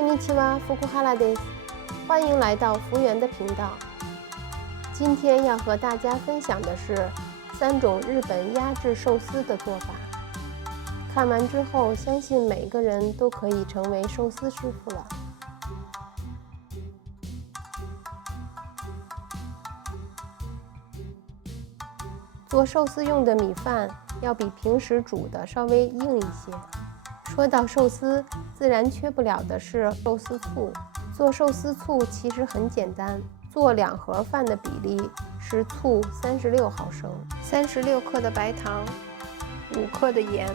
こんにちは，福哈拉です。欢迎来到福源的频道。今天要和大家分享的是3种日本压制寿司的做法。看完之后，相信每个人都可以成为寿司师傅了。做寿司用的米饭要比平时煮的稍微硬一些。说到寿司，自然缺不了的是寿司醋。做寿司醋其实很简单，做2盒饭的比例是醋36毫升，36克的白糖，5克的盐，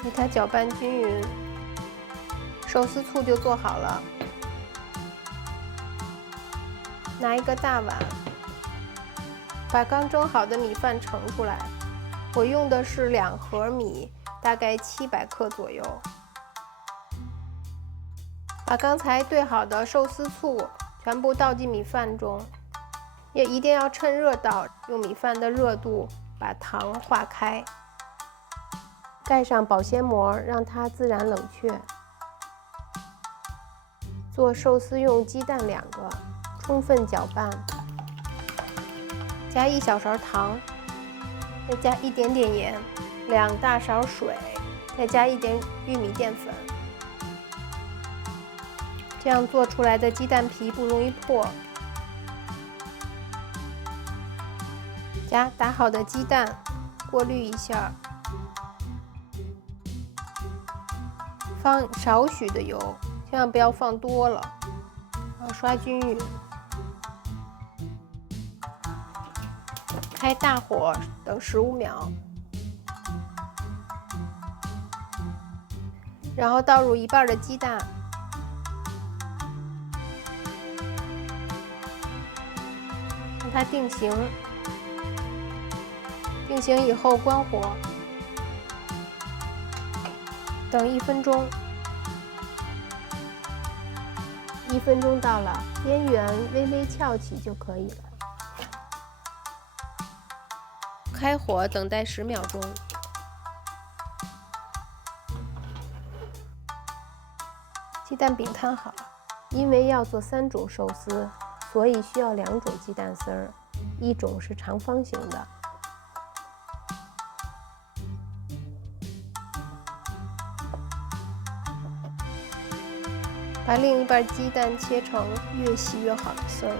给它搅拌均匀，寿司醋就做好了。拿一个大碗，把刚蒸好的米饭盛出来。我用的是2盒米，大概700克左右。把刚才兑好的寿司醋全部倒进米饭中，也一定要趁热倒，用米饭的热度把糖化开。盖上保鲜膜，让它自然冷却。做寿司用鸡蛋2个，充分搅拌，加1小勺糖，再加一点点盐，2大勺水，再加一点玉米淀粉。这样做出来的鸡蛋皮不容易破。加打好的鸡蛋，过滤一下，放少许的油，千万不要放多了，然后刷均匀。开大火等15秒，然后倒入1半的鸡蛋，让它定型。定型以后关火，等1分钟。1分钟到了，边缘微微翘起就可以了。开火等待10秒钟。鸡蛋饼摊好了，因为要做3种寿司，所以需要2种鸡蛋丝儿，一种是长方形的。把另一半鸡蛋切成越细越好的丝儿。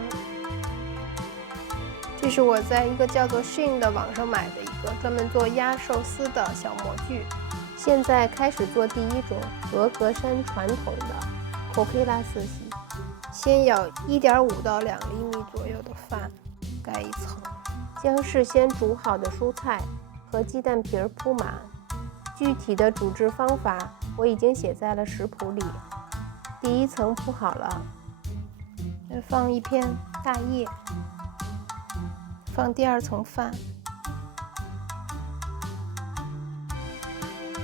这是我在一个叫做 Shein 的网上买的一个专门做压寿司的小模具。现在开始做第1种和格山传统的 Kokira Sushi。先舀1.5到2厘米左右的饭，盖一层，将事先煮好的蔬菜和鸡蛋皮铺满。具体的煮制方法我已经写在了食谱里。第1层铺好了，再放一片大叶，放第2层饭，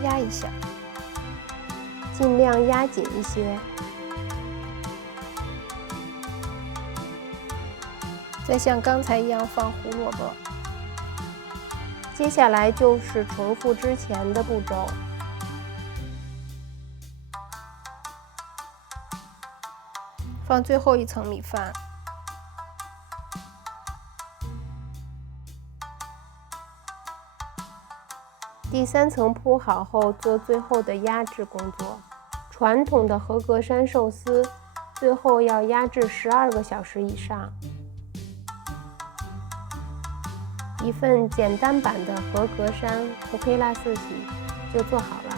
压一下，尽量压紧一些，再像刚才一样放胡萝卜。接下来就是重复之前的步骤。放最后1层米饭，第3层铺好后做最后的压制工作。传统的和格山寿司最后要压制12个小时以上。一份简单版的和格山 Kokira Sushi 就做好了。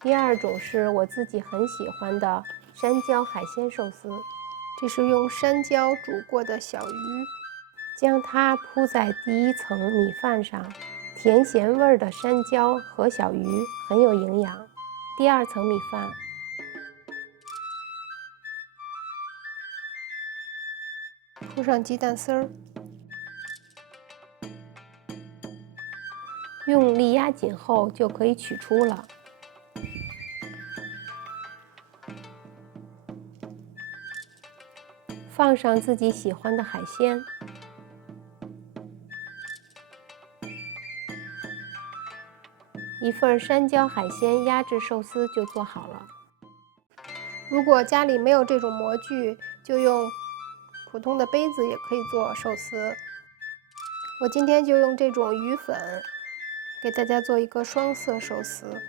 第2种是我自己很喜欢的山椒海鲜寿司，这是用山椒煮过的小鱼，将它铺在第1层米饭上，甜咸味的山椒和小鱼很有营养。第2层米饭，铺上鸡蛋丝儿，用力压紧后就可以取出了。放上自己喜欢的海鲜，一份山椒海鲜压制寿司就做好了。如果家里没有这种模具，就用普通的杯子也可以做寿司。我今天就用这种鱼粉给大家做一个双色寿司，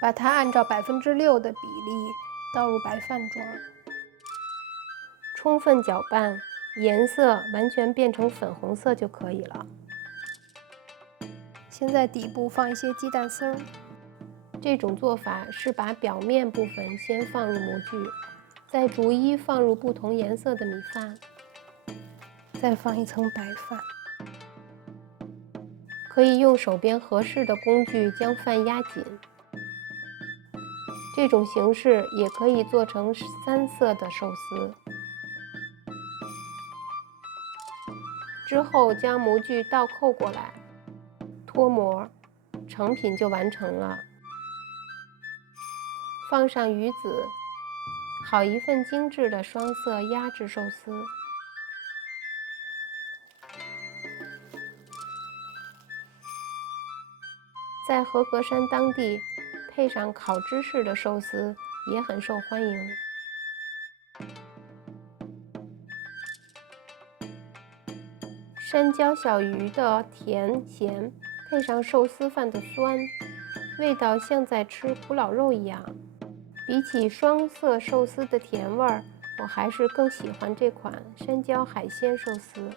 把它按照6%的比例倒入白饭中，充分搅拌，颜色完全变成粉红色就可以了。先在底部放一些鸡蛋丝儿。这种做法是把表面部分先放入模具，再逐一放入不同颜色的米饭，再放一层白饭。可以用手边合适的工具将饭压紧。这种形式也可以做成3色的寿司。之后将模具倒扣过来，脱模，成品就完成了。放上鱼子，好一份精致的双色压制寿司。在和歌山当地，配上烤芝士的寿司也很受欢迎。山椒小鱼的甜咸，配上寿司饭的酸，味道像在吃古老肉一样。比起双色寿司的甜味儿，我还是更喜欢这款山椒海鲜寿司。